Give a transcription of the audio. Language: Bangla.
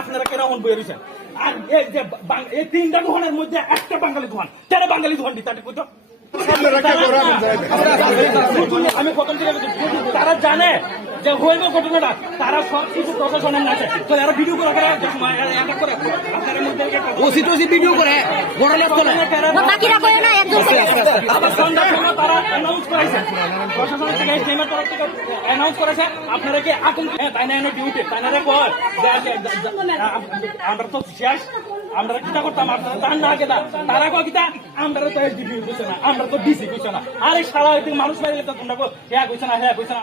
আপনারা কেন বই রয়েছেন আর এই তিনটা দোকানের মধ্যে একটা বাঙালি দোকান তেরো বাঙালি দোকান দিতে আমি প্রথম থেকে তারা জানে যে হইব ঘটনাটা তারা সব কিছু প্রশাসনের নাচে তো এরা ভিডিও করে ভিডিও করে বাকিরা করে না একজন আবার সন্ধ্যার সময় তারা অ্যানাউন্স করেছে প্রশাসনের থেকে টিমের তরফ থেকে অ্যানাউন্স করেছে আপনারা কি আতঙ্ক তাই না ডিউটি তাইনারে কয় আমরা তো শেষ আমরা কিটা করতাম আপনারা তার না কেটা তারা কয় কিটা আমরা তো এসডিপি কইছে না আমরা তো ডিসি কইছে না আরে সারা মানুষ বাইরে তোমরা কইছে না হ্যাঁ কইছে না